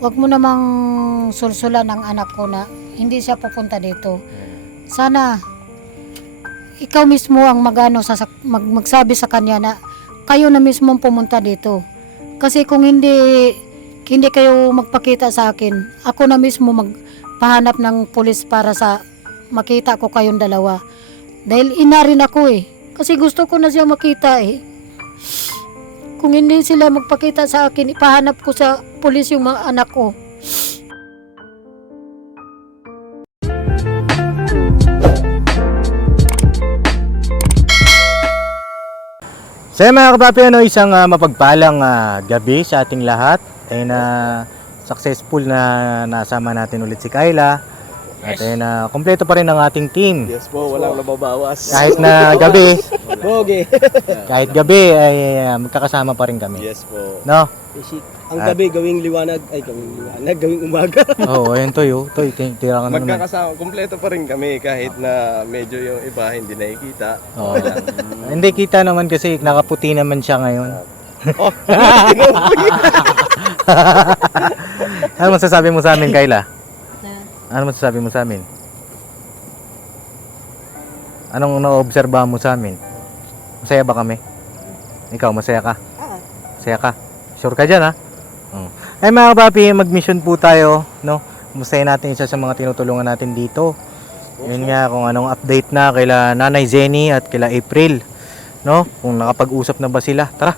wag mo namang sulsulan ang anak ko na hindi siya pupunta dito. Sana ikaw mismo ang magsabi sa kanya na kayo na mismo ang pumunta dito. Kasi kung hindi kayo magpakita sa akin, ako na mismo magpahanap ng pulis para sa makita ko kayong dalawa. Dahil ina rin ako eh. Kasi gusto ko na siya makita eh. Kung hindi sila magpakita sa akin, ipahanap ko sa pulis yung mga anak ko. So mga kapapi, isang mapagpalang gabi sa ating lahat. Ay na successful na nasama natin ulit si Kyla. At ay na kompleto pa rin ang ating team. Yes po, walang nababawas. Kahit na gabi, Boge. kahit gabi ay magkakasama pa rin kami. Yes po. No? Ang gabi gawing liwanag, gawing umaga. Oo, ayun Toy, tira ka na naman. Magkakasama, kompleto pa rin kami kahit na medyo yung iba hindi nakikita. Oo. Hindi kita naman kasi nakaputi naman siya ngayon. Oh, Ano masasabi mo sa amin, Kyla? Ano masasabi mo sa amin? Anong naobserbahan mo sa amin? Masaya ba kami? Ikaw, masaya ka? Masaya ka? Sure ka dyan, ha? Ay mga kapapi, mag-mission po tayo, no? Mustahin natin isa sa mga tinutulungan natin dito. Yun nga, kung anong update na kila Nanay Zenny at kila April, no? Kung nakapag-usap na ba sila. Tara,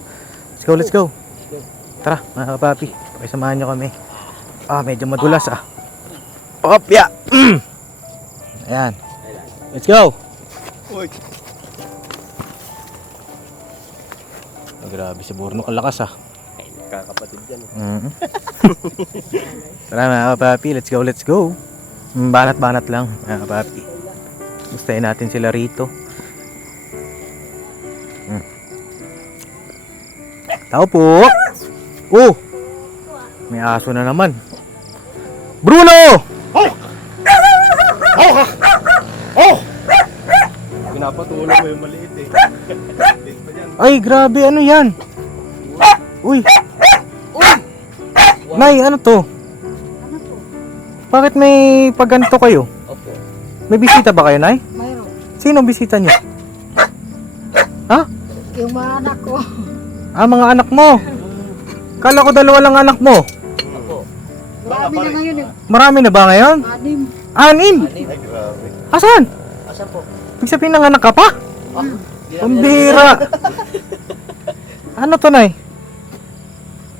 let's go. Tara, mga kapapi, pakisamahan nyo kami. Medyo madulas, Opya! Ayan. Let's go! Uy. Grabe si Borno, kalakas, Kakapatid yan. Tara mga kapapi, let's go. Banat-banat lang mga kapapi. Gustahin natin sila rito. Tao po. Oh, may aso na naman. Bruno! Pinapatulog mo yung maliit eh. Ay, grabe, ano yan? Uy! Nay, ano to? Bakit may pagganto kayo? Opo. May bisita ba kayo, Nay? Mayroon. Sino bisita niyo? Ha? Yung mga anak ko. Mga anak mo. Kala ko dalawa lang anak mo. Opo. Marami na ngayon eh. Marami na ba ngayon? 6. 6? Ay, grabe. Asan? Asa po? Ibig sabihin ng anak ka pa? Pambira. Ano to, Nay?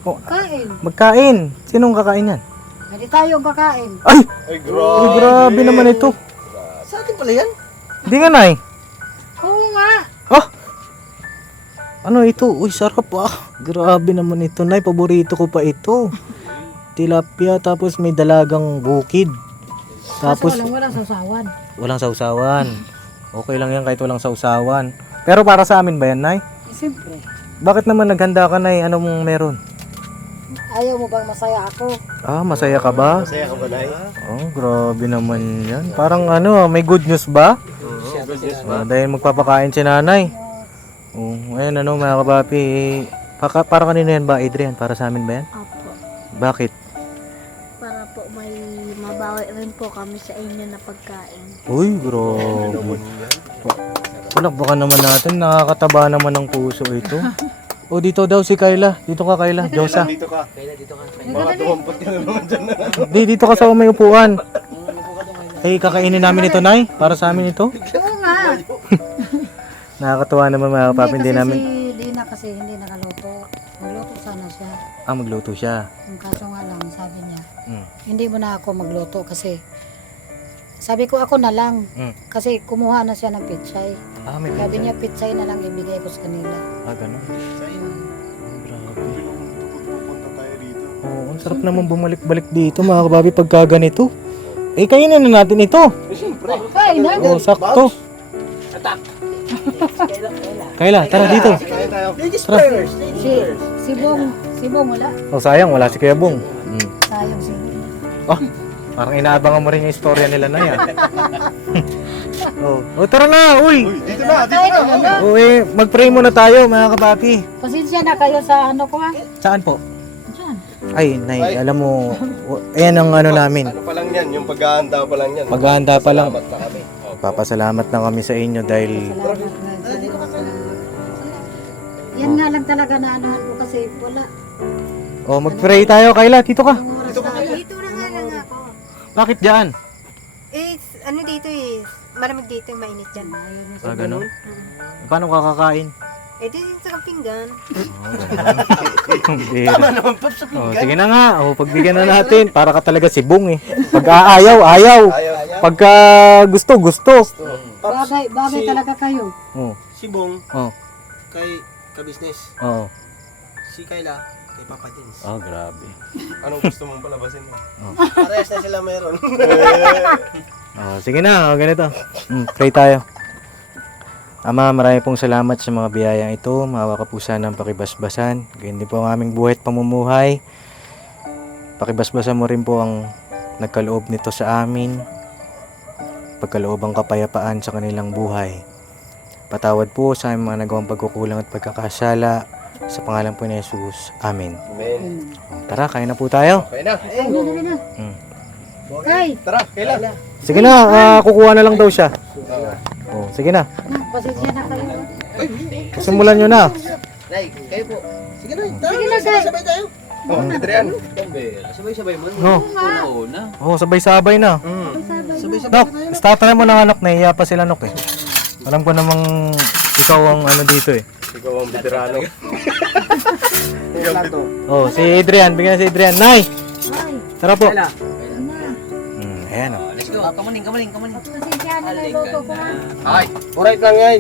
Kain. Magkain. Sinong kakain yan? Hindi tayo kakain. Ay! Ay, Oh, grabe naman ito. Sa atin pala yan? Hindi nga, Nay. Oo nga. Oh! Ano ito? Uy, sarap Grabe naman ito, Nay. Paborito ko pa ito. Tilapia, tapos may dalagang bukid. Tapos, Kaso walang sasawan. walang sausawan. Okay lang yan kahit walang sausawan. Pero para sa amin ba yan, Nay? Siyempre. Bakit naman naghanda ka, Nay? Anong meron? Ayaw mo bang masaya ako? Masaya ka ba? Masaya ka ba, Nay? Oh, grabe naman yan. Parang may good news ba? Oo, good news ba? Dahil magpapakain si nanay. Oh, ayun mga kapapi. Para kanina yan ba, Adrian? Para sa amin ba yan? Opo. Bakit? Para po may mabawi rin po kami sa inyo na pagkain. Uy, grabe. Palakpakan naman natin. Nakakataba naman ng puso ito. Oh, dito daw si Kyla. Dito ka, Kyla. Diyosa. Dito ka. Baka tumampot ka na naman dyan na. Dito ka sa may upuan. Ay, kakainin namin ito, Nay. Para sa amin ito. Oo nga. Nakakatuwa naman mga kapapi. Hindi namin... Si Dina kasi hindi nakaluto. Magluto sana siya. Magluto siya. Ang kaso nga lang, sabi niya, Mm. hindi mo na ako magluto kasi sabi ko ako na lang. Kasi kumuha na siya ng pitsay. May Sabi pizza. niya pitsay na lang ibigay ko sa kanila. Ganun. Grabe. Pupunta tayo dito. Oo, ang sarap naman bumalik-balik dito mga kababi pagka ganito. Kainin na natin ito. Siyempre. Kain na. Oo, sakto. Kayla, tara dito. Kaya tayo. Tara. Si Bong wala. Sayang, wala si Kuya Bong. Sayang si Parang inaabangan mo rin yung istorya nila na yan. Tara na, uy! Dito na, dito na. Mag-pray muna tayo mga kapapi. Pasensya na kayo sa ano ko ha. Saan po? Diyan. Ay, Nay, alam mo, ayan ang ano namin. Ano pa lang yan, yung pag-aanda pa lang yan. Paghahanda pa lang. Salamat na kami. Opo. Papasalamat na kami sa inyo dahil Salamat nga sa... Yan nga lang talaga na ano ko kasi wala. oh, mag-pray tayo, Kayla, dito ka. Ang oras na. Dito na nga lang ako. Bakit diyan? Eh, ano dito eh, malamig dito yung mainit dyan. Ah, ganun. Paano kakakain? Eh, dito sa pinggan. Tama naman, Pop, sa Oh, sige na nga. Oh, pagbigyan na natin. Para ka talaga si Bong eh. Pag aayaw, ayaw. Pagka gusto, gusto. Bagay talaga kayo. Oh, Si Bong oh, kay ka-business. oh. Si Kayla kay Papa Dins. Oh, grabe. Anong gusto mong palabasin mo? Parehas na sila meron. Oh, sige na, oh, ganito. Pray tayo. Ama, marami pong salamat sa mga biyayang ito. Maawa ka po sana ng pakibasbasan. Ganyan din po ang aming buhay at pamumuhay. Pakibasbasan mo rin po ang nagkaloob nito sa amin. Pagkaloob ang kapayapaan sa kanilang buhay. Patawad po sa aming mga nagawang pagkukulang at pagkakasala. Sa pangalan po ni Jesus. Amen. Amen. Tara, kain na po tayo. Okay na. Ay, dali na. Kay, Tara, kailan? Sige na, kukuha na lang daw siya. Oh, sige na. pasensya na kayo. Simulan nyo na. Sige na, sabay tayo. Oh, Adrian. No. Oh, sabay-sabay na. Sabay-sabay Nok, statry mo ng anak, nahiya pa sila Nok eh. Alam ko namang ikaw ang ano dito eh. Ikaw ang veterano. Ikaw ang Oh, si Adrian, bigyan si Adrian. Nay! Ay, Tara po. na. Ayan oh. Pasensya na kayo, luto ko na. Ay, Alright lang ay.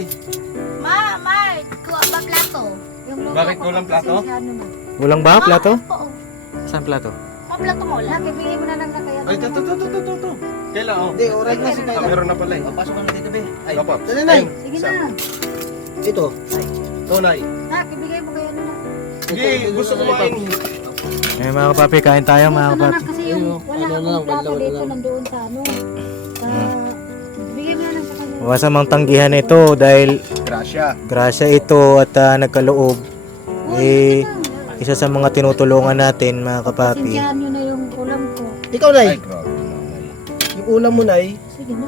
Ma, kuha ba plato? Yung luto Bakit ko, kulang plato? pasensya na. Kulang ba plato? Oo. Saan plato? Ma, plato mo lang. Nakibigay mo na lang na kaya. ay, to. Kailan, oh? Hindi, alright na si Ah, Kayla. meron na pala eh. Pasok ka na dito, be. Ay, Kapap. dali na. Sige na. Ito. Tunay. Nakibigay mo kaya na. Sige, gusto kumain. Eh mga kapapi, kain tayo mga Ano na kapapi. kasi yung wala ano na akong lang, plato wala dito lang. nandoon sa ano. Sa... Bigay mo na lang sa kanya. Masamang tanggihan ito dahil Grasya. grasya ito at nagkaloob. Eh, isa sa mga tinutulungan natin mga kapapi. Pasensyahan nyo na yung ulam ko. Ikaw, Nay. Ay, grabe nanay. Yung ulam mo, Nay. Sige na.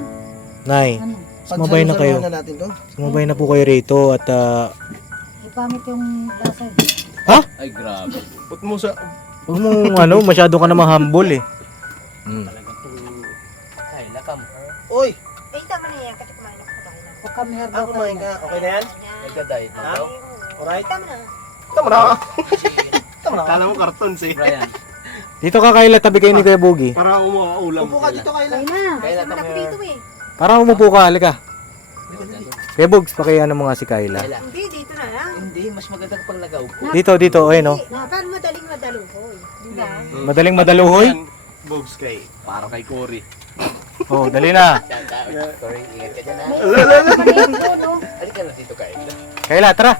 Nay, Ano? sumabay na kayo. Pagsalusaluhan na natin to. Sumabay na po kayo rito at Ipangit yung lasa. Put mo sa... huwag mong ano, masyado ka namang humble eh. Oy, Eh, tama na yan, kasi kumain ako kumain na. Huwag kami harbaw ako kumain ka. Okay na yan? Ha? Alright? Tama na. Tama na. Tama na. Kala mo karton si. Dito ka Kayla, tabi kayo ni Kuya Bugi. Para umuulam. Upo ka dito, Kayla. Kaya na. Naman ako dito eh. Para umupo ka, halika. Kuya Bugs, pakiano mo nga si Kayla. Hindi, dito na lang. Dito, ayun oh. Paano madaling madaluhoy? Diba? Madaling madaluhoy. Bogs kay. Para kay Cory. Oh, dali na. Kayla, tara.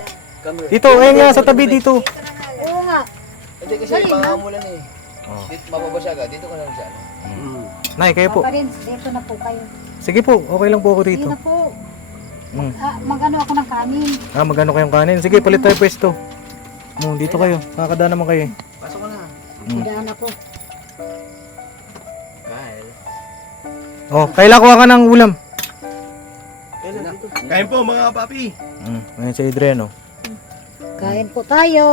Dito, ayun nga, sa tabi dito. Oo nga. Hindi kasi Dali na. pangamulan eh. Oh. Dito mababa siya agad. Dito ka lang siya. Nay, kayo po. Papa rin, dito na po kayo. Sige po, okay lang po ako Sige dito. na po. Mm. Mag-ano ako ng kanin. Magano kayong kanin? Sige, palit tayo pwesto. Dito kayo. Kakadaan naman kayo eh. Pasok ka na. Hidaan ako. Oh, Kayla, kuha ka ng ulam. Kayla, dito. Kain po mga papi. Ayun si Adrian oh. Kain po tayo.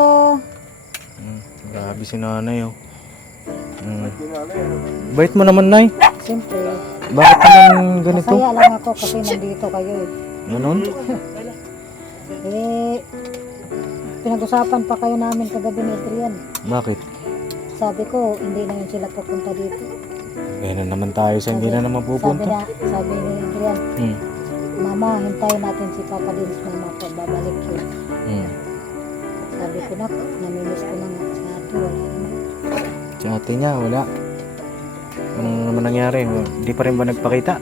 Grabe si nanay oh. Bait mo naman, Nay. Siyempre, Bakit naman ganito? masaya lang ako kasi nandito kayo eh. Ganon? Eh, pinag-usapan pa kayo namin kagabi ni Adrian. Bakit? Sabi ko, hindi na yun sila pupunta dito. Ganun naman tayo sa hindi na naman pupunta. Sabi ni Adrian, Hmm. Mama, hintayin natin si Papa Dins mama pag babalik yun. Hmm. Sabi ko na, namimiss ko na nga sa ato. Wala naman. Si ate niya, wala. Anong naman nangyari? Hindi pa rin ba nagpakita?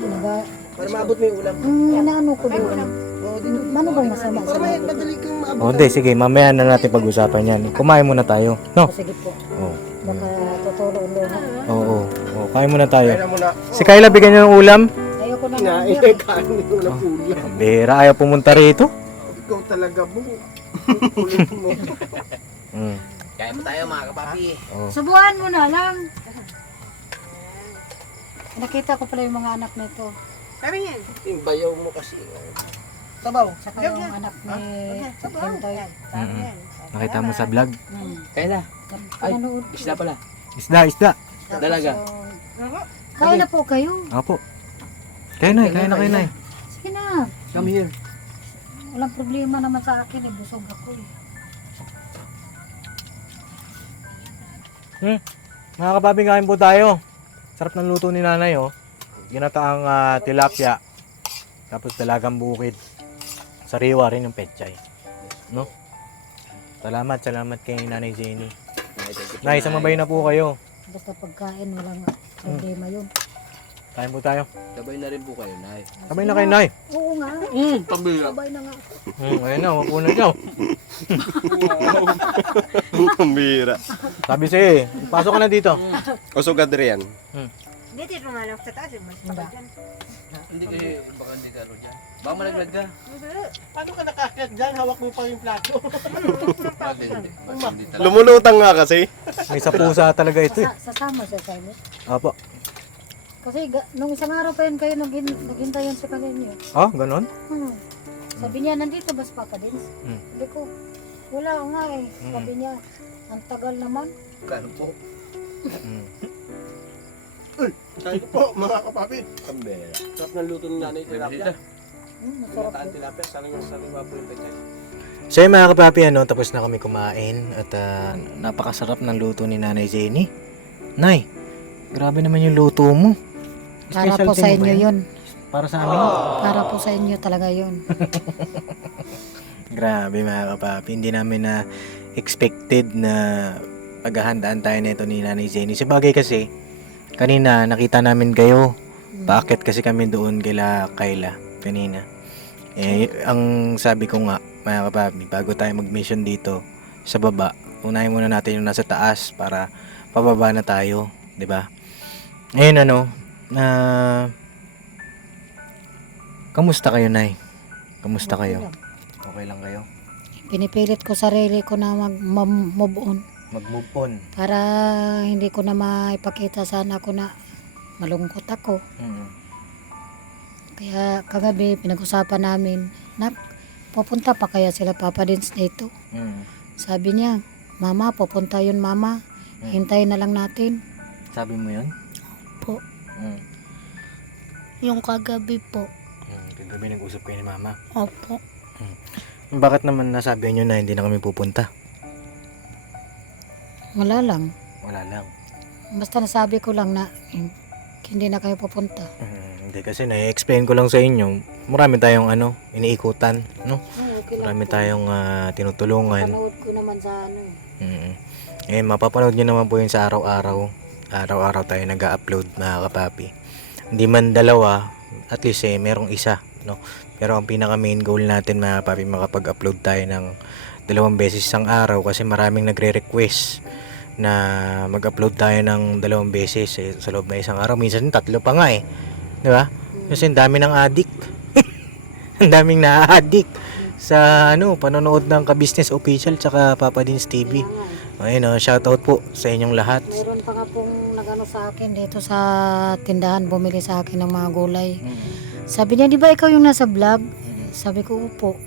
Naga, Para maabot mo yung ulam. inaano ko doon. Oo, dito. Ano bang masama Para sa may mga madali kang maabot. O, hindi. Sige, mamaya na natin pag-usapan yan. Kumain muna tayo. No? Sige po, Oo. baka tuturo ulo ha. Oo. Oo. Kain muna tayo. Kaya muna. Si Kayla, bigyan niyo ng ulam. Ayoko na Kinain ng kanin mo na ulam. Ang bihira, ayaw pumunta rito. Ikaw talaga po. Kulit mo. Hmm. Kaya pa tayo mga kapapi. Oh. Subuhan mo na lang. Nakita ko pala yung mga anak nito. Sabi yan. Yung bayaw mo kasi. Sabaw. Saka yung anak ni Hentoy. Nakita mo sa vlog? Kaya na. Ay, Pinanood ko. isda pala. Isda. Tapos dalaga. Kaya na po kayo. Opo. Kayo na. Sige na. Come here. Walang problema naman sa akin eh. Busog ako eh. Mga kapapi, kain po tayo. Sarap ng luto ni nanay, oh. Ginataang tilapia. Tapos dalagang bukid. Sariwa rin yung pechay. No? Salamat kay Nanay Jenny. Nay, sumabay na po kayo. Basta pagkain, walang problema yun. Kain po tayo. Sabay na rin po kayo, Nay. Sabay na kayo, Nay. Oo nga. Pabila. Sabay na nga. Ayun na, wag po na daw. Ang bira. Sabi sa'yo eh, pasok ka na dito. Usog Adrian. Dito nga lang sa taas. Mas tagal dyan. Hindi kayo, baka hindi ka dyan. Baka malaglag ka. Paano ka nakakit dyan? Hawak mo pa yung plato. Bakit hindi? Bakit hindi talaga? Lumulutang nga kasi. May sapusa talaga ito eh. Sasama siya sa inyo. Opo. Kasi nung isang araw pa yun kayo naghintayan sa kanila. Oh, ganon? Sabi niya, nandito ba si Papa Dins? Hmm. Sabi ko, wala nga eh. Sabi niya, ang tagal naman. Kano po? Kain po, mga kapapit. Pambela. Sarap ng luto ni nanay tilapia. Masarap Taan po. tilapia, sariwa po yung pechay. So yun mga kapapi, tapos na kami kumain at napakasarap ng luto ni Nanay Jenny. Nay, grabe naman yung luto mo. Para po Specialty sa mo ba inyo yan? yun. Para sa amin? Para po sa inyo talaga yun. Grabe mga kapapi, hindi namin na expected na paghahandaan tayo nito ni Nanay Jenny. Sabagay kasi, kanina nakita namin kayo. Bakit kasi kami doon kila Kayla kanina. Eh, ang sabi ko nga, mga kapapi, bago tayo mag-mission dito sa baba, unahin muna natin yung nasa taas para pababa na tayo, 'di ba? Ngayon kamusta kayo, Nay? Kamusta kayo? Okay lang kayo? Pinipilit ko sarili ko na mag-move on. Mag-move on. Para hindi ko na maipakita sana ko na malungkot ako. Kaya kagabi pinag-usapan namin, nak, pupunta pa kaya sila Papa Dins dito? Sabi niya, Mama, pupunta yun Mama. Hintayin na lang natin. Sabi mo yun? Po. Yung kagabi po. Kagabi nag-usap kayo ni Mama. Opo. Bakit naman nasabi niyo na hindi na kami pupunta? Wala lang. Wala lang. Basta nasabi ko lang na hindi na kayo pupunta. Hindi kasi na-explain ko lang sa inyo. Marami tayong iniikutan, no? Marami tayong tinutulungan. Panood ko naman sa Mapapanood niyo naman po yun sa araw-araw. Araw-araw tayo nag-upload mga kapapi. Hindi man dalawa, at least merong isa, no? Pero ang pinaka main goal natin mga kapapi, makapag-upload tayo ng 2 beses isang araw kasi maraming nagre-request na mag-upload tayo ng 2 beses sa loob na isang araw. Minsan 3 pa nga eh. Di ba? Kasi ang dami ng addict. Ang daming na-addict sa panonood ng Ka-Business Official tsaka Papa Dins TV. Ayun, shoutout po sa inyong lahat. Mayroon pa nga pong nagano sa akin dito sa tindahan, bumili sa akin ng mga gulay. Sabi niya, di ba ikaw yung nasa vlog? Sabi ko, upo.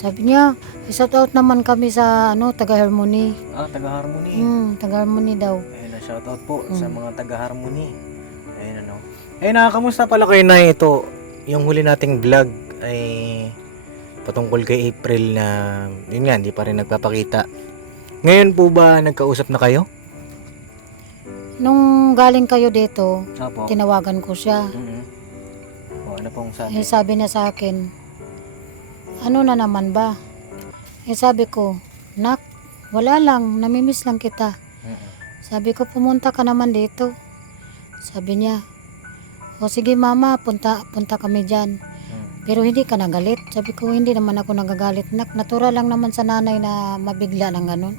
Sabi niya, shoutout naman kami sa taga-Harmony. Taga-Harmony. Taga-Harmony daw. Ayun, shoutout po sa mga taga-Harmony. Ayun, kamusta pala kayo na ito? Yung huli nating vlog ay patungkol kay April na, yun nga, hindi pa rin nagpapakita. Ngayon po ba nagkausap na kayo? Nung galing kayo dito, Opo. tinawagan ko siya. Ano pong sabi? Sabi niya sa akin, ano na naman ba? Sabi ko, nak, wala lang, namimiss lang kita. Sabi ko, pumunta ka naman dito. Sabi niya, o sige mama, punta kami dyan. Pero hindi ka nagalit. Sabi ko, hindi naman ako nagagalit. Nak, natural lang naman sa nanay na mabigla ng ganun.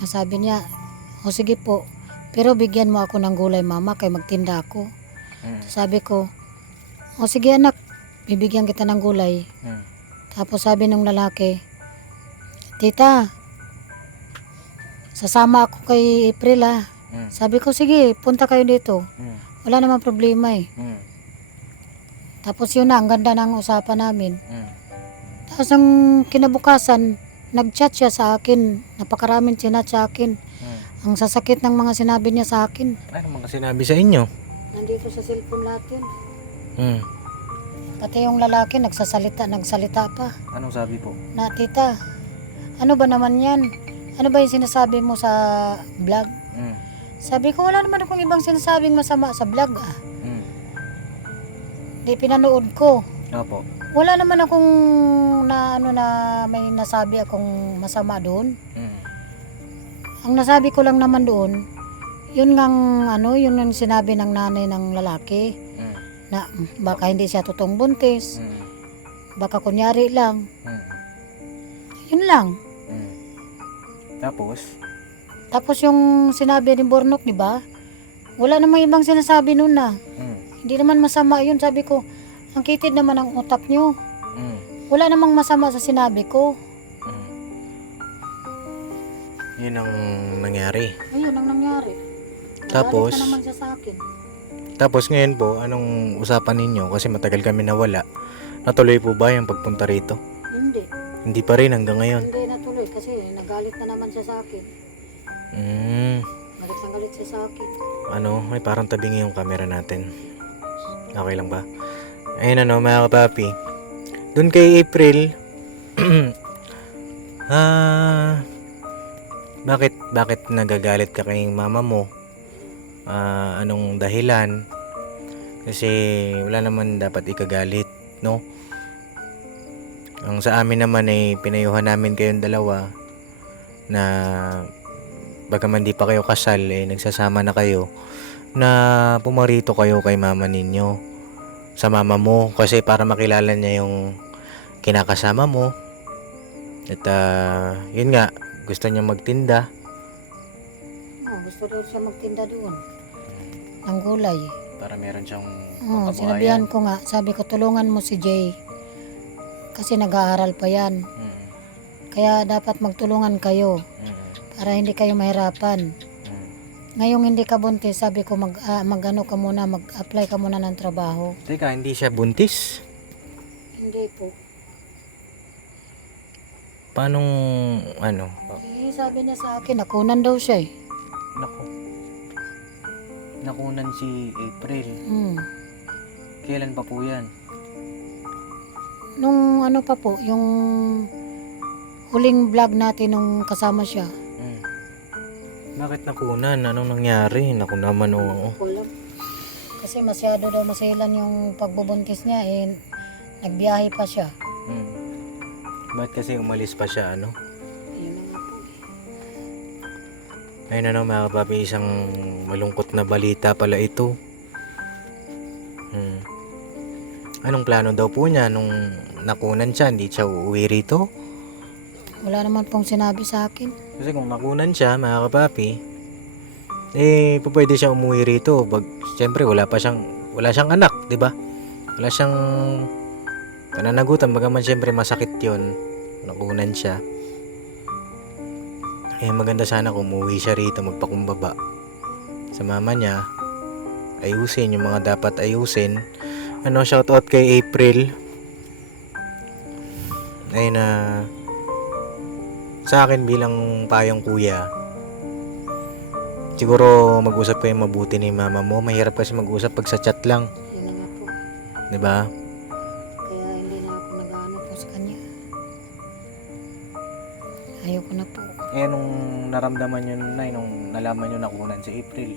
Sabi niya, o sige po, pero bigyan mo ako ng gulay mama, kay magtinda ako. Sabi ko, o sige anak, bibigyan kita ng gulay. Tapos sabi ng lalaki, tita, sasama ako kay April Sabi ko, sige, punta kayo dito. Mm. Wala namang problema eh. Mm. Tapos yun na, ang ganda ng usapan namin. Mm. Tapos ang kinabukasan, nag-chat siya sa akin. Napakaraming chinat sa akin. Mm. Ang sasakit ng mga sinabi niya sa akin. Ano mga sinabi sa inyo? Nandito sa cellphone lahat yun. Mm. Pati yung lalaki, nagsalita pa. Anong sabi po? Na, tita, ano ba naman yan? Ano ba yung sinasabi mo sa vlog? Mm. Sabi ko, wala naman akong ibang sinasabing masama sa vlog Mm. Di pinanood ko. Opo. Wala naman akong na may nasabi akong masama doon. Mm. Ang nasabi ko lang naman doon, yun ngang sinabi ng nanay ng lalaki Mm. na baka hindi siya totoong buntis, Mm. baka kunyari lang. Mm. Yun lang. Mm. Tapos? Tapos yung sinabi ni Bornok, di ba? Wala namang ibang sinasabi noon na. Mm. Hindi naman masama yun. Sabi ko, ang kitid naman ang utak nyo. Mm. Wala namang masama sa sinabi ko. Mm. Yun ang nangyari. Ayun ang nangyari. Tapos? Nagalit na naman siya sa akin. Tapos ngayon po, anong usapan ninyo? Kasi matagal kami nawala. Natuloy po ba yung pagpunta rito? Hindi. Hindi pa rin hanggang ngayon. Hindi natuloy kasi nagalit na naman siya sa akin. Galit na galit siya sa akin. May parang tabingi yung camera natin. Okay lang ba? Ayun mga kapapi. Doon kay April, bakit nagagalit ka kay mama mo? Anong dahilan? Kasi wala naman dapat ikagalit, no? Ang sa amin naman ay pinayuhan namin kayong dalawa na bagaman di pa kayo kasal, nagsasama na kayo, na pumarito kayo kay mama ninyo, sa mama mo, kasi para makilala niya yung kinakasama mo. At yun nga, gusto niya magtinda. Gusto daw siya magtinda doon. Ng gulay. Para meron siyang Sinabihan ko nga, sabi ko tulungan mo si Jay. Kasi nag-aaral pa yan. Kaya dapat magtulungan kayo. Para hindi kayo mahirapan. Ngayong hindi ka buntis, sabi ko mag-apply ka muna ng trabaho. Teka, hindi siya buntis? Hindi po. Paanong Sabi niya sa akin, nakunan daw siya Nakunan si April. Kailan pa po yan? Nung pa po, yung huling vlog natin nung kasama siya. Bakit nakunan? Anong nangyari? Naku naman Kulang. Kasi masyado daw maselan yung pagbubuntis niya, nagbiyahe pa siya. Bakit kasi umalis pa siya, Ayun na nga po. Ayun mga kapapi, isang malungkot na balita pala ito. Anong plano daw po niya nung nakunan siya? Hindi siya uuwi rito? Wala naman pong sinabi sa akin. Kasi kung nakunan siya, mga kapapi, pwede siya umuwi rito. Siyempre, wala siyang anak, di ba? Wala siyang pananagutan, bagaman siyempre masakit yon. Nakunan siya. Maganda sana kung umuwi siya rito, magpakumbaba sa mama niya, ayusin yung mga dapat ayusin. Shoutout kay April. Sa akin bilang payong kuya, siguro mag-usap kayo mabuti ni mama mo. Mahirap kasi mag-usap pag sa chat lang, Yun na nga po. 'di ba? Kaya hindi na ako nag-ano po sa kanya. Ayoko na po. Nung naramdaman niyo nung nalaman niyo nakunan si April.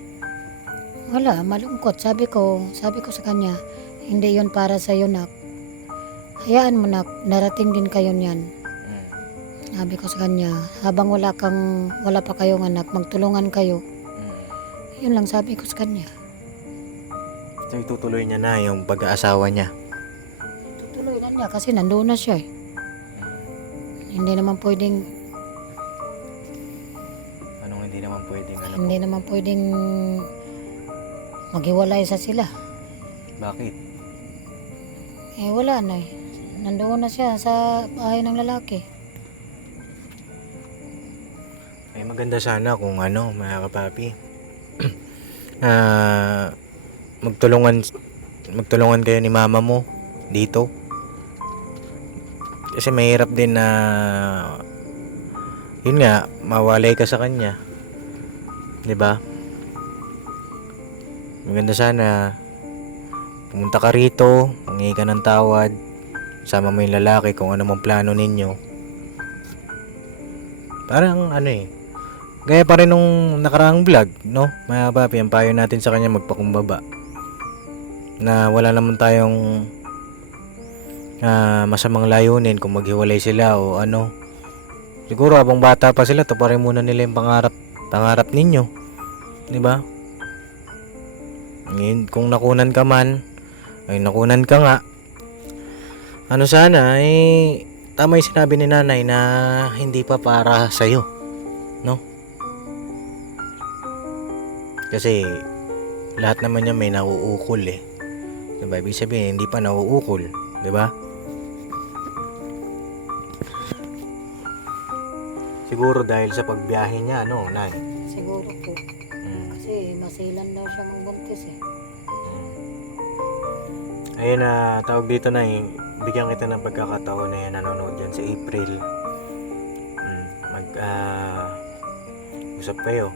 Wala, malungkot. Sabi ko sa kanya, hindi yon para sa iyo, nak. Hayaan mo, nak. Narating din kayo niyan. Sabi ko sa kanya, habang wala pa kayong anak, magtulungan kayo. Yun lang sabi ko sa kanya. So itutuloy niya na yung pag-aasawa niya. Tutuloy na niya kasi nandoon na siya. Hindi naman pwedeng hindi naman pwedeng maghiwalay sa sila. Bakit? Wala na Nandoon na siya sa bahay ng lalaki. maganda sana kung ano, mga kapapi. Ah, magtulungan kayo ni mama mo dito. Kasi mahirap din na yun nga, mawalay ka sa kanya. 'Di ba? Maganda sana pumunta ka rito, mangingi ka ng tawad, sama mo yung lalaki kung ano mang plano ninyo. Parang ano gaya pa rin nung nakaraang vlog, no? Mga papi, ang payo natin sa kanya magpakumbaba. Na wala naman tayong masamang layunin kung maghiwalay sila o ano. Siguro habang bata pa sila, tuparin muna nila yung pangarap ninyo. 'Di ba? Ngayon, kung nakunan ka man, ay nakunan ka nga. Ano sana, tama yung sinabi ni nanay na hindi pa para sa'yo, no? Kasi lahat naman niya may nauukol diba? Ibig sabihin, hindi pa nauukol, diba? Siguro dahil sa pagbiyahe niya, no, nay? Siguro po. Kasi masilan daw siya magbuntis Ayun na, tawag dito na bigyan kita ng pagkakataon na yan, nanonood dyan sa April. Usap kayo.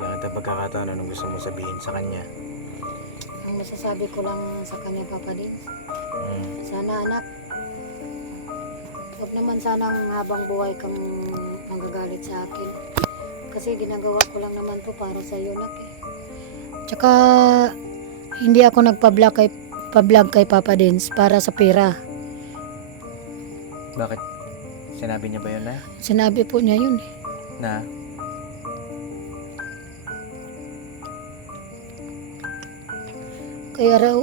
Bigyan kita ng pagkakataon, anong gusto mo sabihin sa kanya? Ang masasabi ko lang sa kanya, Papa Din, sana anak, huwag naman sanang habang buhay kang manggagalit sa akin. Kasi ginagawa ko lang naman to para sa iyo, nak. Tsaka hindi ako nagpa-vlog kay Papa Dins para sa pera. Bakit? Sinabi niya ba yun, na? Sinabi po niya yun Na? Kaya raw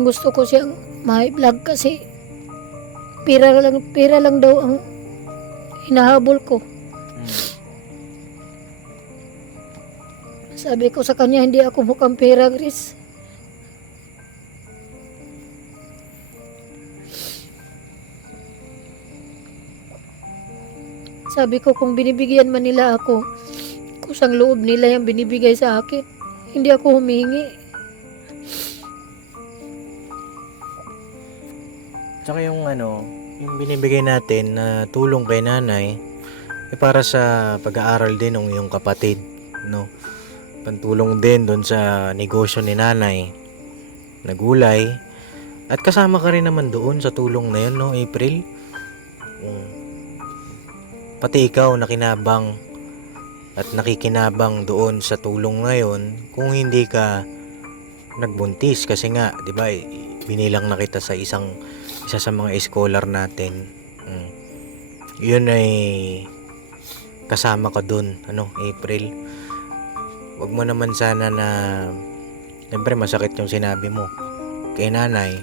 gusto ko siyang ma-vlog kasi pera lang daw ang hinahabol ko. Sabi ko sa kanya, hindi ako mukhang pera, Chris. Sabi ko, kung binibigyan man nila ako, kusang loob nila yung binibigay sa akin. Hindi ako humingi. Tsaka yung yung binibigay natin na tulong kay nanay, para sa pag-aaral din ng iyong kapatid, no? Pantulong din doon sa negosyo ni nanay na gulay. At kasama ka rin naman doon sa tulong na yun, no, April? Pati ikaw nakinabang at nakikinabang doon sa tulong ngayon kung hindi ka nagbuntis. Kasi nga, di ba, binilang na kita sa isa sa mga scholar natin. Yun ay kasama ka doon, April. Wag mo naman sana na, siyempre masakit yung sinabi mo kay nanay.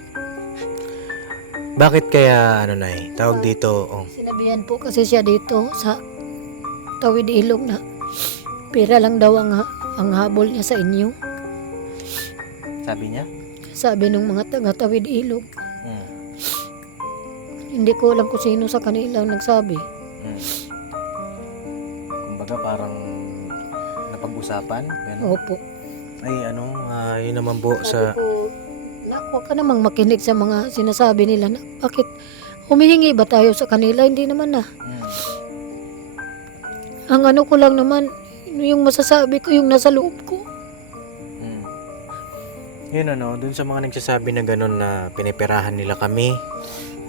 Bakit kaya, nay, tawag dito, Sinabihan po kasi siya dito sa Tawid Ilog na pera lang daw ang habol niya sa inyo. sabi niya? Sabi ng mga taga Tawid Ilog. Hindi ko alam kung sino sa kanila ang nagsabi. Kumbaga parang napag-usapan, gano'n? Opo. Ay, yun naman po Sabi ko, huwag ka namang makinig sa mga sinasabi nila na bakit humihingi ba tayo sa kanila? Hindi naman na. Ang ano ko lang naman, yung masasabi ko, yung nasa loob ko. Yun dun sa mga nagsasabi na gano'n na piniperahan nila kami,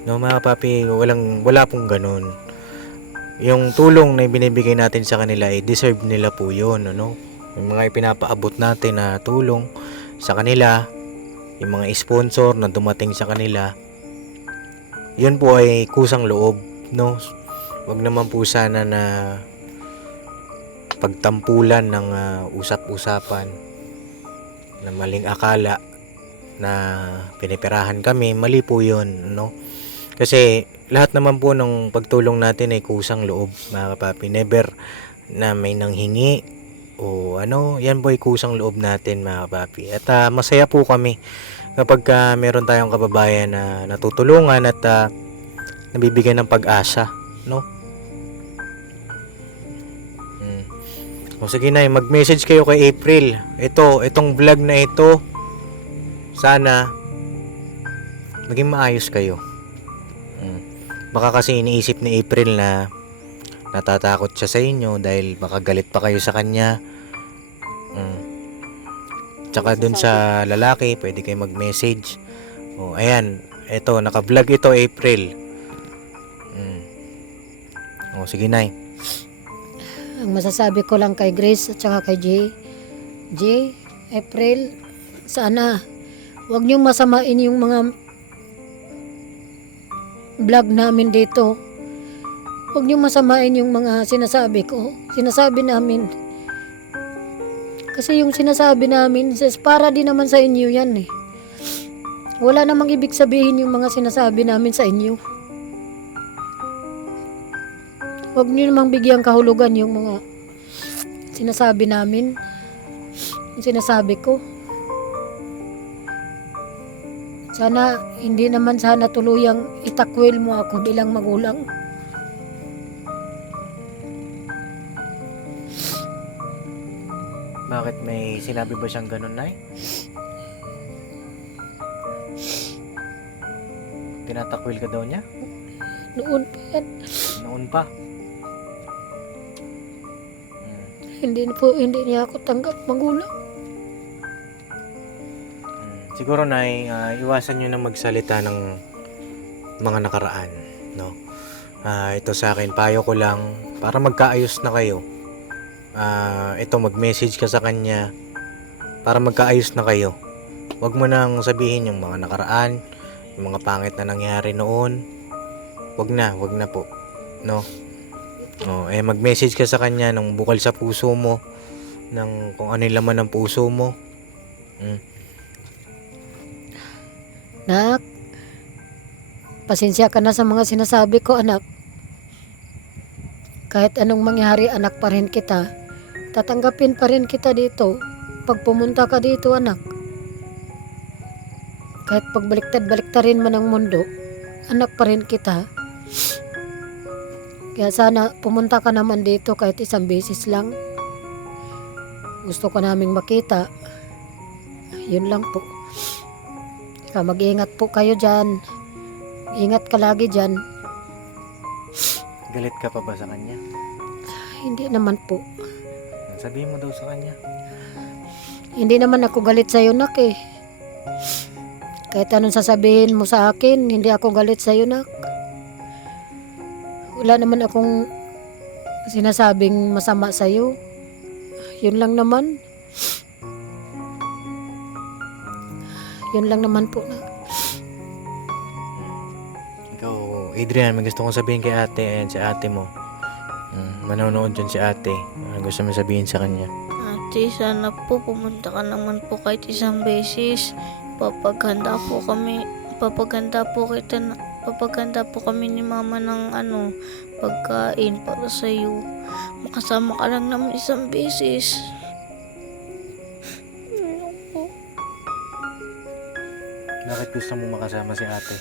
no, mga papi, wala pong gano'n. Yung tulong na binibigay natin sa kanila, deserve nila po yun, yung mga ipinapaabot natin na tulong sa kanila, yung mga sponsor na dumating sa kanila, yun po ay kusang loob, no? Wag naman po sana na pagtampulan ng usap-usapan na maling akala na piniperahan kami. Mali po yun, no? Kasi lahat naman po ng pagtulong natin ay kusang loob, mga kapapi. Never na may nanghingi o yan po ay kusang loob natin, mga kapapi. At masaya po kami kapag meron tayong kababayan na natutulungan at nabibigyan ng pag-asa, no? O sige na, mag-message kayo kay April. Itong vlog na ito, sana maging maayos kayo. Baka kasi iniisip ni April na natatakot siya sa inyo dahil baka galit pa kayo sa kanya. Tsaka dun sa lalaki, pwede kayo mag-message. O, ayan, ito, naka-vlog ito, April. O, sige na. Ang masasabi ko lang kay Grace at saka kay Jay, April, sana huwag niyong masamain yung mga vlog namin dito. Huwag niyong masamain yung mga sinasabi namin. Kasi yung sinasabi namin, para din naman sa inyo yan eh. Wala namang ibig sabihin yung mga sinasabi namin sa inyo. Huwag niyo namang bigyang kahulugan yung mga sinasabi namin. Yung sinasabi ko. Sana, hindi naman sana tuluyang itakwil mo ako bilang magulang. Bakit, may sinabi ba siyang ganun, Nay? Tinatakwil ka daw niya? Noon pa yan. Noon pa. Hindi niya ako tanggap magulang. Siguro, Nay, iwasan nyo na magsalita ng mga nakaraan, no? Ito sa akin, payo ko lang para magkaayos na kayo. Ito, mag-message ka sa kanya para magkaayos na kayo. Huwag mo nang sabihin yung mga nakaraan, yung mga pangit na nangyari noon. Huwag na po, no? Mag-message ka sa kanya ng bukal sa puso mo, ng kung ano yung laman ng puso mo. Nak, pasensya ka na sa mga sinasabi ko, anak. Kahit anong mangyari, anak pa rin kita. Tatanggapin pa rin kita dito. Pag pumunta ka dito, anak. Kahit pagbaliktad-baliktarin man ang mundo, anak pa rin kita. Kaya sana pumunta ka naman dito kahit isang beses lang. Gusto ko naming makita. Yun lang po. Kaya mag-iingat po kayo dyan. Ingat ka lagi dyan. Galit ka pa ba sa kanya? Hindi naman po. Sabihin mo daw sa kanya. Hindi naman ako galit sa'yo, nak eh. Kahit anong sasabihin mo sa akin, hindi ako galit sa'yo, nak. Wala naman akong sinasabing masama sa'yo. Yun lang naman. Yun lang naman po, nak. Ikaw, Adrian, may gusto kong sabihin kay ate. Ayan, si ate mo. Manonood dyan si ate. Gusto mo sabihin sa kanya? Ate, sana po pumunta ka naman po kahit isang beses. Papaganda po kami ni mama ng pagkain para sa'yo. Makasama ka lang naman isang beses. Bakit gusto mo makasama si ate?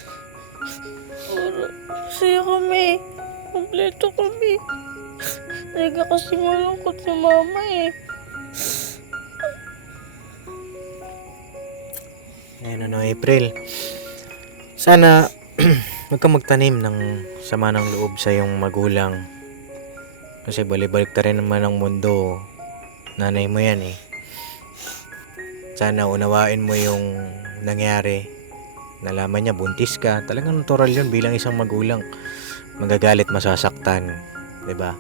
Masaya kami. Kompleto kami. Talaga kasi malungkot si mama eh. Ngayon April. Sana wag kang magtanim ng sama ng loob sa iyong magulang. Kasi balik-balik ta rin naman ang mundo. Nanay mo yan eh. Sana unawain mo yung nangyari. Nalaman niya buntis ka. Talagang natural yun bilang isang magulang. Magagalit, masasaktan. 'Di ba?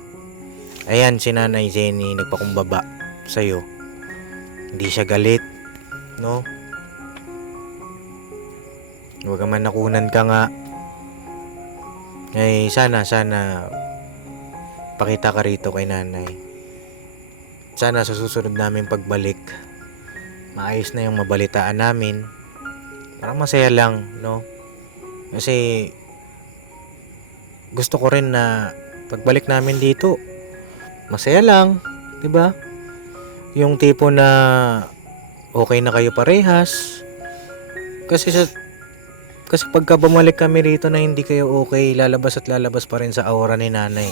Ayan si Nanay Jenny nagpakumbaba sa'yo. Hindi siya galit, no? Huwag ka man nakunan ka nga. Sana pakita ka rito kay nanay. Sana sa susunod namin pagbalik, maayos na yung mabalitaan namin. Parang masaya lang, no? Kasi gusto ko rin na pagbalik namin dito, masaya lang, 'di ba? Yung tipo na okay na kayo parehas. Kasi pagka bumalik kami rito na hindi kayo okay, lalabas at lalabas pa rin sa aura ni nanay.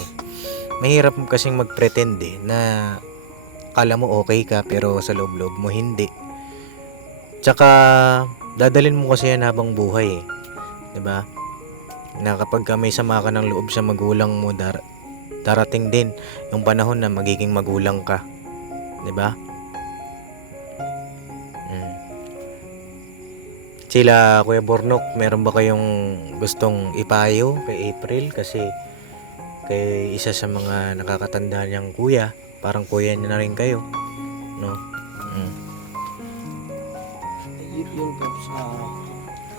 Mahirap kasing mag-pretend na kala mo okay ka pero sa loob-loob mo hindi. Tsaka dadalhin mo kasi yan habang buhay eh. 'Di ba? Na kapag ka may sama ka ng loob sa magulang mo, darating din yung panahon na magiging magulang ka. 'Di ba? Sila Kuya Bornok, meron ba kayong gustong ipayo kay April? Kasi kay isa sa mga nakakatanda niyang kuya, parang kuya niya na rin kayo, no? Yun po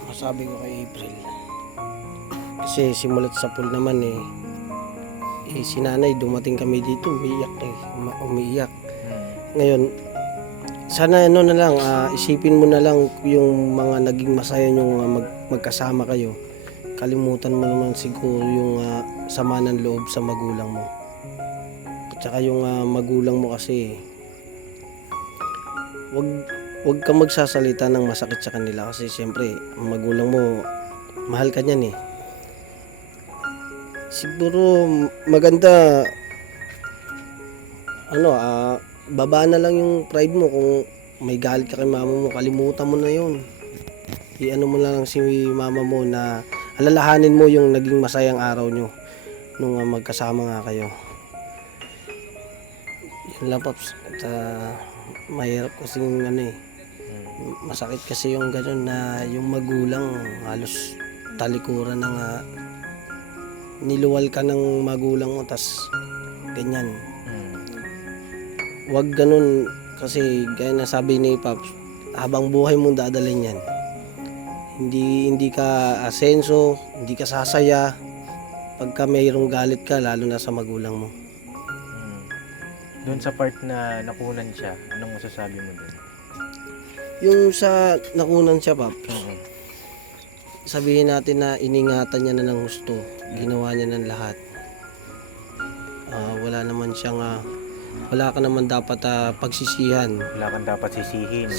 masabi ko kay April. Kasi simulat sa pool naman si nanay dumating kami dito, umiiyak. Ngayon, sana na lang, isipin mo na lang yung mga naging masaya nyong magkasama kayo. Kalimutan mo naman siguro yung sama ng loob sa magulang mo. At saka yung magulang mo kasi, wag kang magsasalita ng masakit sa kanila kasi siyempre, ang magulang mo, mahal ka niyan eh. Siguro maganda, baba na lang yung pride mo. Kung may galit ka kay mama mo, kalimutan mo na yun. Iano mo na lang si mama mo na alalahanin mo yung naging masayang araw nyo nung magkasama nga kayo. Yun lang, Paps. At mahirap kasing masakit kasi yung gano'n na yung magulang halos talikuran ng niluwal ka ng magulang mo tas ganyan. Wag ganun kasi gaya na sabi ni Paps, habang buhay mong dadalhin yan. Hindi ka asenso, hindi ka sasaya pagka mayroong galit ka, lalo na sa magulang mo. Doon sa part na nakunan siya, anong masasabi mo doon? Yung sa nakunan siya, Paps, sabihin natin na iningatan niya na ng gusto, ginawa niya ng lahat. Wala naman siyang wala ka naman dapat pagsisihan. Wala kang dapat sisihin.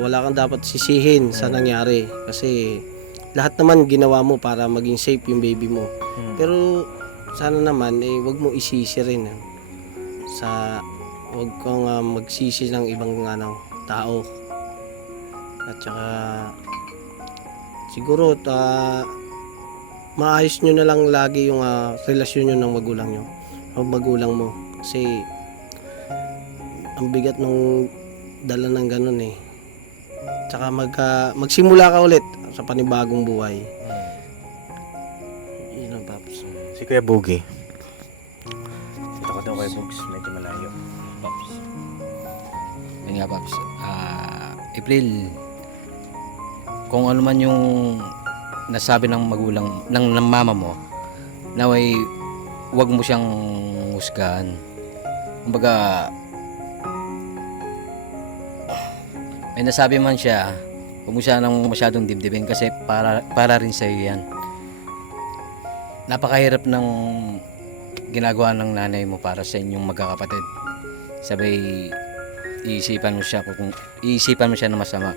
Wala kang dapat sisihin sa nangyari kasi lahat naman ginawa mo para maging safe yung baby mo. Pero sana naman wag mo isisi rin wag kang magsisi ng ibang tao. At saka siguro maayos nyo na lang lagi yung relasyon nyo ng magulang mo. Kasi ang bigat nung dala ng ganun Tsaka magsimula ka ulit sa panibagong buhay. Yun ang, Paps. Si Kuya Boogie. Dito ko daw kay Bugs, medyo malayo. Paps. Yun nga, Paps. April, kung ano man yung nasabi ng magulang, ng mama mo, naway wag mo siyang husgahan. Kumbaga, may nasabi man siya, huwag mo siya nang masyadong dibdibin kasi para rin sa iyo yan. Napakahirap ng ginagawa ng nanay mo para sa inyong magkakapatid. Sabay, iisipan mo siya na masama.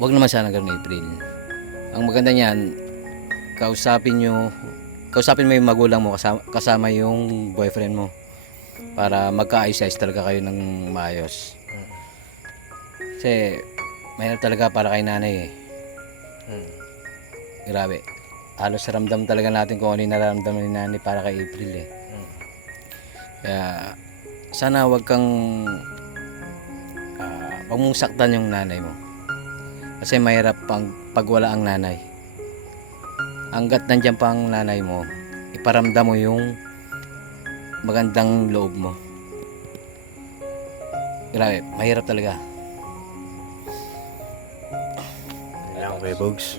Wag naman sana ganoon, April. Ang maganda niyan, kausapin mo yung magulang mo kasama yung boyfriend mo para magkaayos-ayos talaga kayo ng maayos. Kasi mahirap talaga para kay nanay Grabe. Halos ramdam talaga natin kung ano yung nararamdaman ni nanay para kay April Kaya sana wag mong saktan yung nanay mo. Kasi mahirap pag wala ang nanay. Hanggat nandiyan pa ang nanay mo, iparamdam mo yung magandang loob mo. Grabe, mahirap talaga. Alam Kuya Bugs.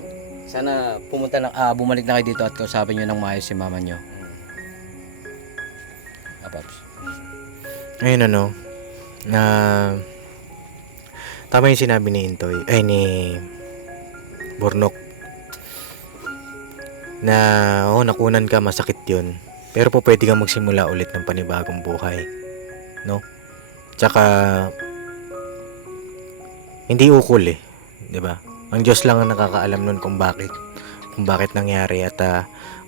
Sana bumalik na kayo dito at kausapin nyo ng maayos si mama nyo. Paps. Ayun na tama yung sinabi ni ni Bornok. Na nakunan ka, masakit yun. Pero po pwede kang magsimula ulit ng panibagong buhay. No? Tsaka hindi ukol 'di ba? Ang Diyos lang ang nakakaalam nun kung bakit nangyari at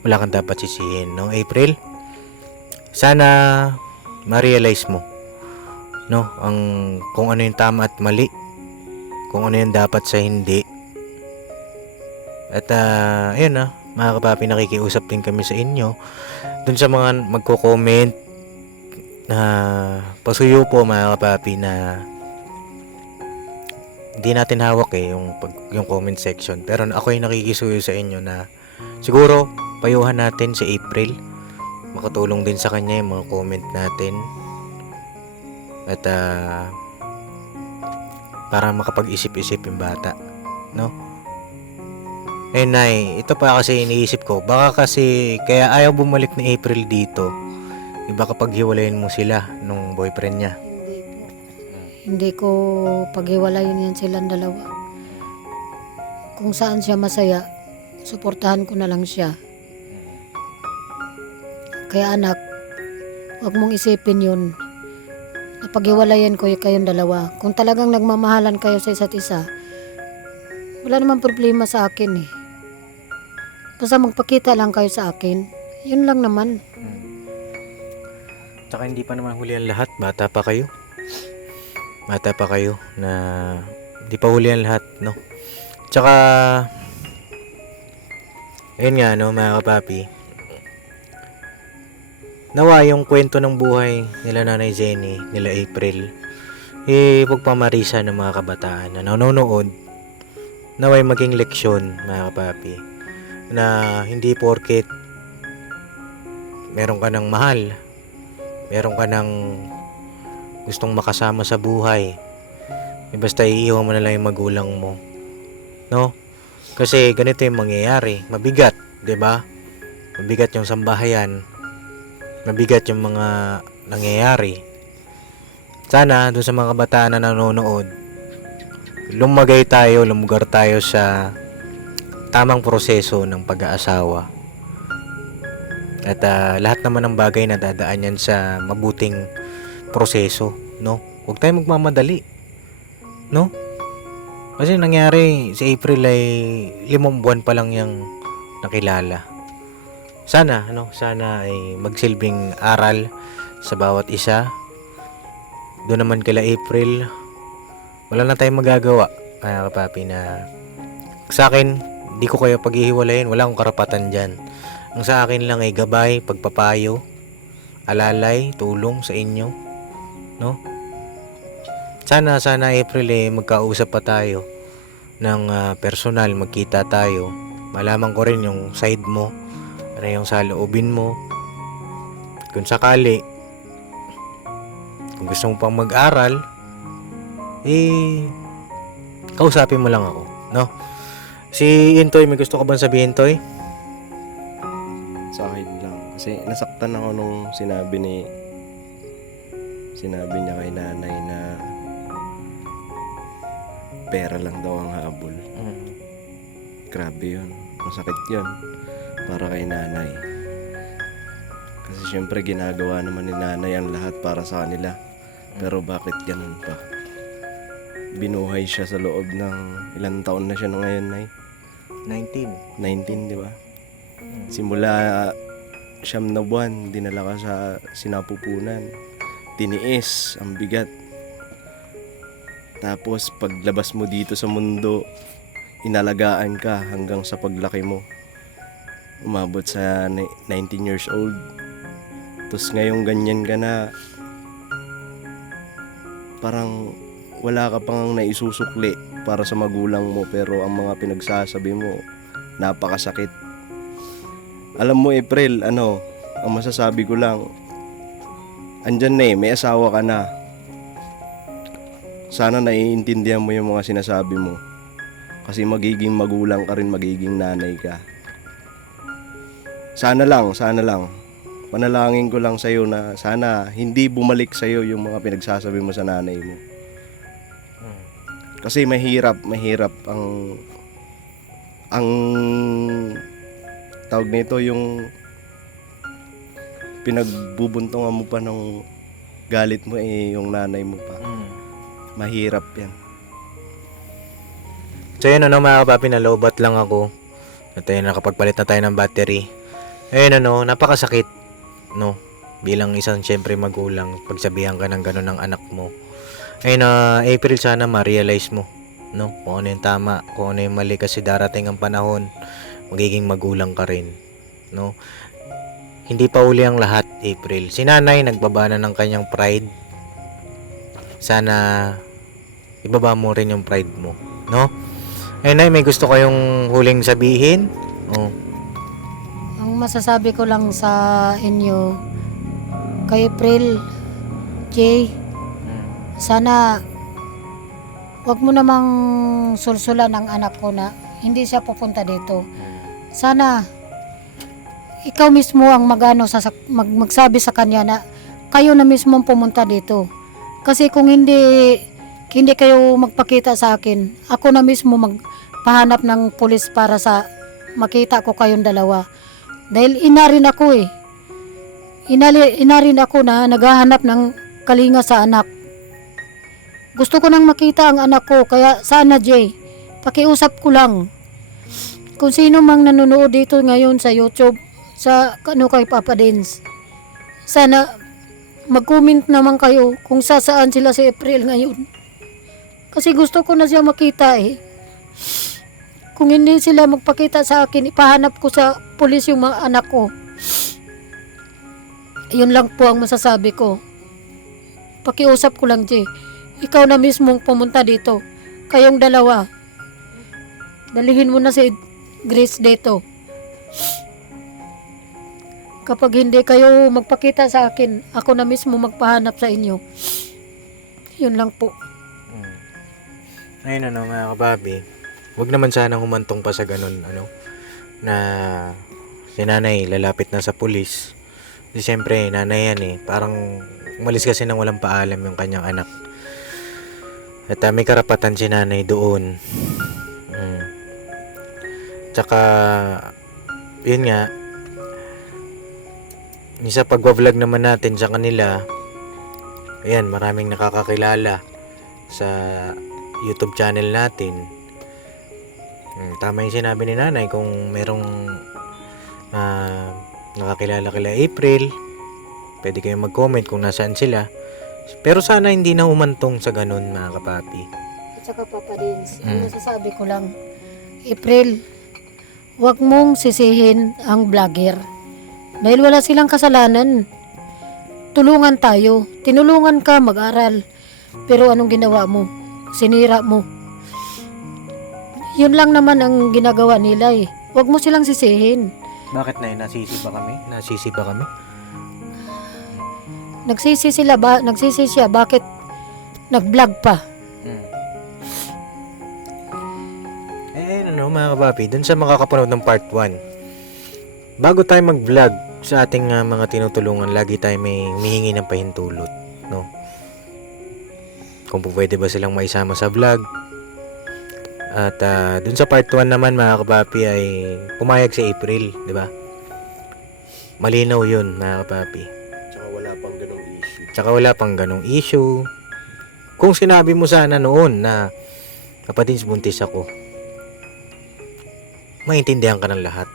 wala kang dapat sisihin, no? April, sana ma-realize mo, no, ang kung ano yung tama at mali, kung ano yung dapat sa hindi. At ayun na, mga kapapi, nakikiusap din kami sa inyo dun sa mga magko-comment na pasuyo po, mga kapapi, na hindi natin hawak yung comment section, pero ako ay nakikisuyo sa inyo na siguro payuhan natin si April, makatulong din sa kanya yung mga comment natin, at para makapag-isip-isip yung bata, no? Nay, ito pa kasi iniisip ko, baka kasi kaya ayaw bumalik ni April dito, iba kapag hiwalayin mo sila nung boyfriend niya. Hindi ko paghiwalayin yan silang dalawa. Kung saan siya masaya, suportahan ko na lang siya. Kaya anak, huwag mong isipin yun. Napaghiwalayan ko kayong dalawa. Kung talagang nagmamahalan kayo sa isa't isa, wala namang problema sa akin eh. Basta magpakita lang kayo sa akin. Yun lang naman. Tsaka hindi pa naman huli ang lahat, bata pa kayo. Bata pa kayo na hindi pa huli ang lahat, no? Tsaka ayun nga, no, mga kapapi, nawa yung kwento ng buhay nila Nanay Jenny, nila April, pagpamarisa ng mga kabataan na nanonood, naway maging leksyon, mga kapapi, na hindi porket meron ka ng mahal, meron ka ng gustong makasama sa buhay, basta iiwan mo na lang yung magulang mo, no? Kasi ganito yung mangyayari, mabigat, 'di ba? Mabigat yung sambahayan, mabigat yung mga nangyayari. Sana doon sa mga kabataan na nanonood, lumagay tayo, lumugar tayo sa tamang proseso ng pag-aasawa. At lahat naman ng bagay na dadaan yan sa mabuting proseso, no? Huwag tayong magmamadali, no? Kasi nangyari, si April ay 5 buwan pa lang yung nakilala. Sana, sana ay magsilbing aral sa bawat isa. Doon naman kila April, wala na tayong magagawa, mga kapapi, na sa akin, di ko kayo paghihiwalayin, wala akong karapatan dyan. Ang sa akin lang ay gabay, pagpapayo, alalay, tulong sa inyo, no? Sana April magkausap pa tayo ng personal, magkita tayo, malaman ko rin yung side mo, ano yung saloobin mo. Kung sakali, kung gusto mo pang mag-aral, kausapin mo lang ako, no? Si Intoy, may gusto ka bang sabihin, Toy? Sa akin lang. Kasi nasaktan ako nung sinabi niya kay nanay na pera lang daw ang habol. Grabe yun. Masakit yun para kay nanay. Kasi syempre ginagawa naman ni nanay ang lahat para sa kanila. Pero bakit ganun pa? Binuhay siya sa loob ng ilang taon na siya nung ngayon, Nay? 19. 19, di ba? Simula 9 na buwan, dinala ka sa sinapupunan. Tiniis, ang bigat. Tapos paglabas mo dito sa mundo, inalagaan ka hanggang sa paglaki mo. Umabot sa 19 years old. Tapos ngayong ganyan ka na, parang wala ka pang naisusukli para sa magulang mo, pero ang mga pinagsasabi mo, napakasakit. Alam mo, April, ang masasabi ko lang, andyan na may asawa ka na. Sana naiintindihan mo yung mga sinasabi mo. Kasi magiging magulang ka rin, magiging nanay ka. Sana lang. Panalangin ko lang sa'yo na sana hindi bumalik sa'yo yung mga pinagsasabi mo sa nanay mo. Kasi mahirap ang tawag nito, yung pinagbubuntungan mo pa ng galit mo yung nanay mo pa. Mahirap yan. So yun, mga kapapi, nalobat lang ako. At ayun, nakapagpalit na tayo ng battery. Ayun, napakasakit, no? bilang isang syempre magulang, pagsabihan ka ng ganun ng anak mo. Ayun na April, sana ma-realize mo, no? Kung ano yung tama, kung ano yung mali, kasi darating ang panahon, magiging magulang ka rin, no? Hindi pa uli ang lahat, April. Si nanay nagbaba na ng kanyang pride. Sana ibaba mo rin yung pride mo, no? Ayun, nay, may gusto kayong huling sabihin? Oh. Ang masasabi ko lang sa inyo, kay April, Jay, sana wag mo namang sulsulan ang anak ko na hindi siya pupunta dito. Sana ikaw mismo ang magsabi sa kanya na kayo na mismo ang pumunta dito. Kasi kung hindi kayo magpakita sa akin, ako na mismo magpahanap ng pulis para sa makita ko kayong dalawa. Dahil inarin ako eh. Inarin ako na naghahanap ng kalinga sa anak. Gusto ko nang makita ang anak ko, kaya sana Jay, pakiusap ko lang. Kung sino mang nanonood dito ngayon sa YouTube, sa kay Papa Dins, sana mag-comment naman kayo kung saan sila si April ngayon. Kasi gusto ko na siya makita eh. Kung hindi sila magpakita sa akin, ipahanap ko sa pulis yung mga anak ko. Yun lang po ang masasabi ko. Pakiusap ko lang, Jay. Ikaw na mismo pumunta dito. Kayong dalawa. Dalhin mo na si Grace dito. Kapag hindi kayo magpakita sa akin, ako na mismo magpahanap sa inyo. Yun lang po. Ayun mga kababi, wag naman sana humantong pa sa ganun, na si nanay lalapit na sa pulis. Kasi siyempre, nanay yan eh. Parang umalis kasi nang walang paalam yung kanyang anak. At may karapatan si nanay doon. Tsaka, yun nga, sa pagwa-vlog naman natin sa kanila, ayan, maraming nakakakilala sa YouTube channel natin. Tama yung sinabi ni nanay, kung merong nakakilala kila April, pwede kayong mag-comment kung nasaan sila. Pero sana hindi na umantong sa ganun, mga kapapi. At saka Papa Dins, ang masasabi ko lang, April, wag mong sisihin ang vlogger. Dahil wala silang kasalanan. Tulungan tayo. Tinulungan ka mag-aral. Pero anong ginawa mo? Sinira mo. Yun lang naman ang ginagawa nila eh. Wag mo silang sisihin. Bakit na nasisi ba kami? Nasisi ba kami? Nagsisi siya, bakit nag-vlog pa? Mga kapapi, dun sa makakapanood ng part 1, bago tayo mag-vlog sa ating mga tinutulungan, lagi tayo may humihingi ng pahintulot, no? Kung pwede ba silang maisama sa vlog. At dun sa part 1 naman, mga kapapi, ay pumayag si April, di ba? Malinaw yun, mga kapapi. Tsaka wala pang ganong issue. Kung sinabi mo sana noon na kapatid, buntis ako, maintindihan ka ng lahat.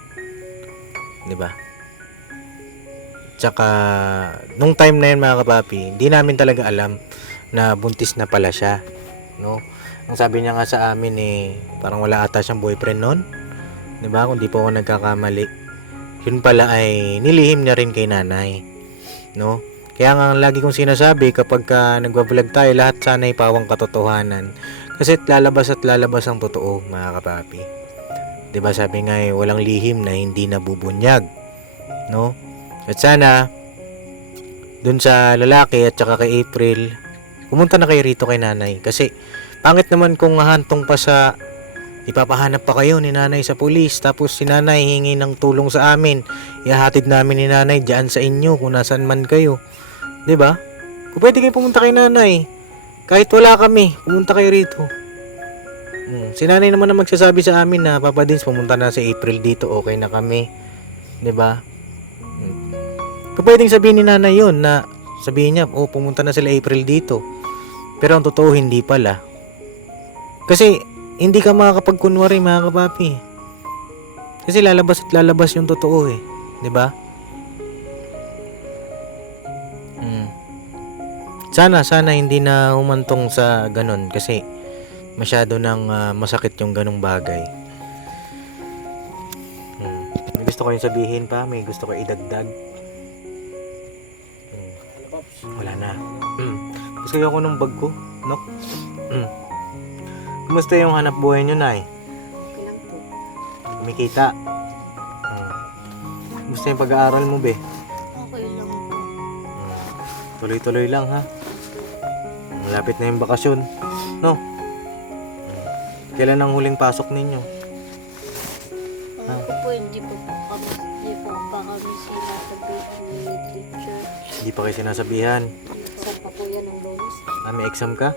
'Di ba? Tsaka nung time na yun, mga kapapi, hindi namin talaga alam na buntis na pala siya, no? Ang sabi niya nga sa amin parang wala ata siyang boyfriend noon. 'Di ba? Kung di po ako nagkakamali. Yun pala ay nilihim niya rin kay nanay, no? Kaya nga lagi kong sinasabi, kapag nagbablog tayo, lahat sana ay pawang katotohanan. Kasi lalabas ang totoo, mga kapapi. 'Di ba sabi nga walang lihim na hindi nabubunyag, no? At sana dun sa lalaki at saka kay April, pumunta na kayo rito kay nanay. Kasi pangit naman kung hahantong pa sa ipapahanap pa kayo ni nanay sa pulis, tapos si nanay hingi ng tulong sa amin. Ihahatid namin ni nanay diyan sa inyo kung nasaan man kayo. 'Di ba? Kung pwede kayo pumunta kay nanay, kahit wala kami, pumunta kayo rito. Si nanay naman na magsasabi sa amin na, Papa Dins, pumunta na si April dito, okay na kami. 'Di ba? Kung pwedeng sabihin ni nanay yun, na sabihin niya, pumunta na sila April dito. Pero ang totoo, hindi pala. Kasi hindi ka makakapagkunwari, mga kapapi. Kasi lalabas at lalabas yung totoo eh. 'Di ba? Sana hindi na humantong sa ganun kasi masyado nang masakit yung ganung bagay. May gusto ko yung sabihin pa, may gusto ko idagdag. Wala na. Gusto ko ng bag ko, no? Kumusta yung hanap buhay nyo, Nay? Okay lang po. Kumikita. Kumusta yung pag-aaral mo, be? Okay lang po. Tuloy-tuloy lang, ha? Malapit na yung bakasyon, no? Kailan ang huling pasok ninyo? Ako po, hindi pa kami sinasabi ni teacher. Hindi pa kayo sinasabihan. Saan pa po yan ang bonus? May exam ka?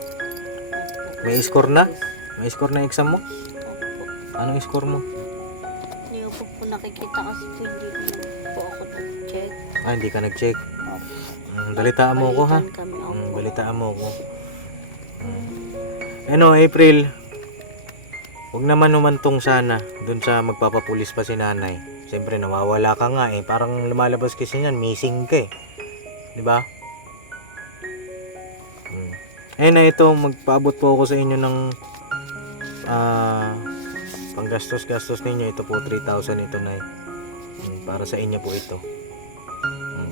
May score na? May score na exam mo? Opo. Anong score mo? Hindi ko po nakikita kasi po hindi po ako nag-check. Hindi ka nag-check. Balitaan mo ko, ha? Balikan kami ako. Balitaan mo ko. April, huwag naman humantong sana dun sa magpapapulis pa si nanay. Siyempre, nawawala ka nga eh. Parang lumalabas kasi niyan, missing ka eh. Diba? Ito, magpaabot po ako sa inyo ng panggastos-gastos ninyo. Ito po, 3,000 ito, Nay. Para sa inyo po ito.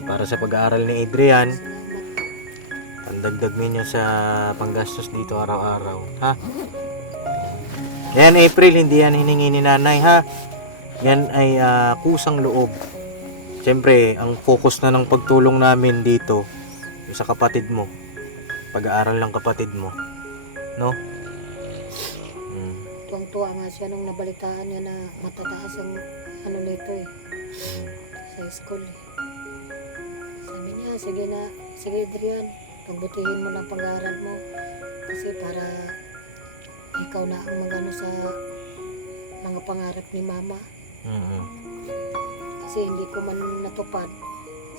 Para sa pag-aaral ni Adrian, pandagdag ninyo sa panggastos dito araw-araw, ha? Yan, April, hindi yan hiningi ni nanay, ha? Yan ay kusang loob. Siyempre, ang focus na ng pagtulong namin dito sa kapatid mo. Pag-aaral ng kapatid mo, no? Tuwang-tuwa nga siya nung nabalitaan niya na matataas ang ano nito eh. Sa school eh. Sabi niya, sige Adrian, pagbutihin mo ng pag-aaral mo. Kasi para ikaw na ang magano sa mga pangarap ni mama. Kasi hindi ko man natupad.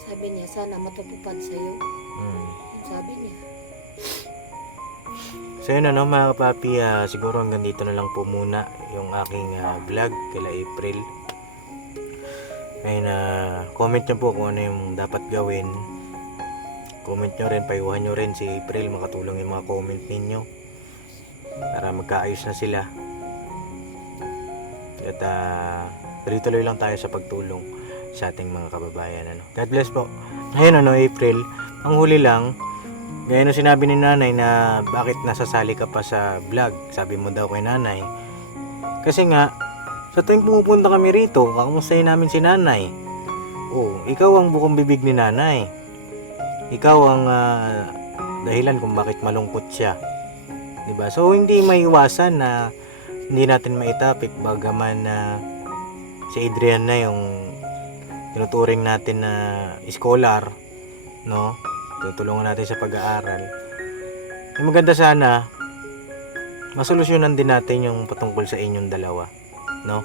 Sabi niya, sana matutupad sa'yo. Sabi niya. So yun mga kapapi, siguro hanggang dito na lang po muna yung aking vlog kila April. Ayun, comment nyo po kung ano yung dapat gawin. Comment nyo rin, payuhan nyo rin si April, makatulong yung mga comment ninyo para magkaayos na sila. At tuloy-tuloy lang tayo sa pagtulong sa ating mga kababayan. God bless po. Ayun April, ang huli lang, gaya nung sinabi ni nanay na bakit nasasali ka pa sa vlog. Sabi mo daw kay nanay, kasi nga sa tuwing pumupunta kami rito, kakamustahin namin si nanay. Ikaw ang bukong bibig ni nanay. Ikaw ang dahilan kung bakit malungkot siya, diba? So hindi maiwasan na hindi natin maitapik bagaman na si Adrian na yung tinuturing natin na scholar, no? Tutulungan natin sa pag-aaral. Maganda sana masolusyonan din natin yung patungkol sa inyong dalawa, no?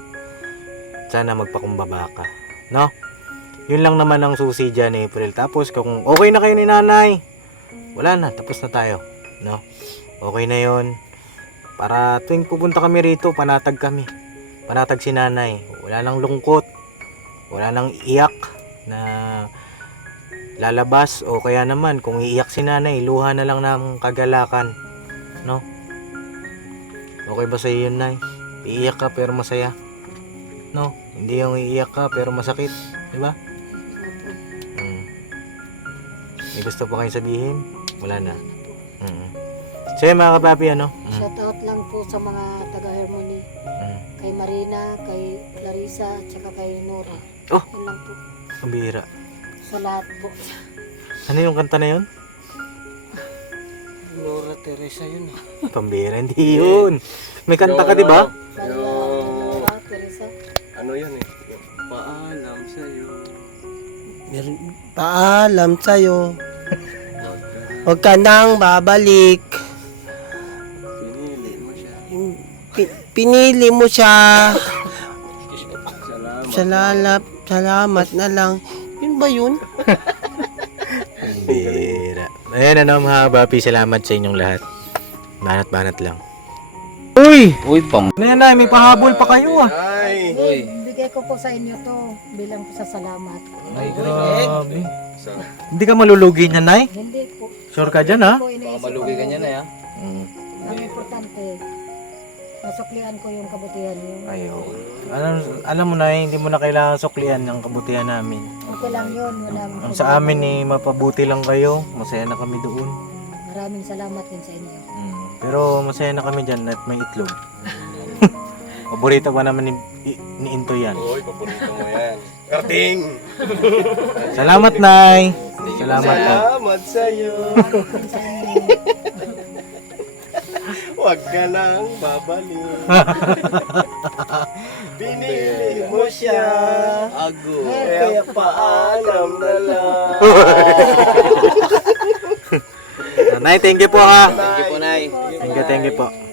Sana magpakumbaba ka, no? Yun lang naman ang susi dyan, April. Tapos kung okay na kayo ni nanay, wala na, tapos na tayo, no? Okay na yun. Para tuwing pupunta kami rito, panatag kami. Panatag si nanay. Wala nang lungkot, wala nang iyak na lalabas, o kaya naman kung iiyak si nanay, luha na lang ng kagalakan, no? Okay ba sa iyo yun, Nay? Iiyak ka pero masaya, no? Hindi yung iiyak ka pero masakit, di ba? May gusto pa kayong sabihin? Wala na. So yun mga kapapi, Shout out lang po sa mga taga-Harmony. Kay Marina, kay Clarissa, at saka kay Nora. Oh! Yun lang po. Ang bihira. Sa lahat po. Ano yung kanta na yun? Nora Teresa yun. Pambihira, hindi yun. May kanta ka, di ba? Nora, Teresa. Ano yan eh? Yung paalam sa'yo. Paalam sa'yo. Huwag ka nang babalik. Pinili mo siya. Pinili mo siya. Salamat. Salamat na lang. Yun ba yun? Bira. Ayan mga kapapi, salamat sa inyong lahat. Banat-banat lang. Uy! Uy, Nanay, may pahabol pa kayo Ay! Uy. Bigay ko po sa inyo to bilang po sa salamat. Ay, grabe. Hindi ka malulugi niya, Nay? Hindi po. Sure ka dyan, ha? Ko Baka iniisip malugi ko, ka niyan eh, Mm. Ang importante, masuklian ko yung kabutihan niyo. Ay, oo. Alam mo na, hindi mo na kailangan suklian ng kabutihan namin. Okay lang yun, walang Ang sa amin eh, mapabuti lang kayo. Masaya na kami doon. Maraming salamat din sa inyo. Pero masaya na kami dyan at may itlog. Paborito ko naman ni Into yan. Uy, paborito mo yan. Karting! Salamat, Nay. Salamat po. Salamat sa'yo. Huwag ka nang babalik. Pinili mo siya. Ago. Kaya paalam na lang. Nay, thank you po ha. Thank you po, Nay. Thank you po.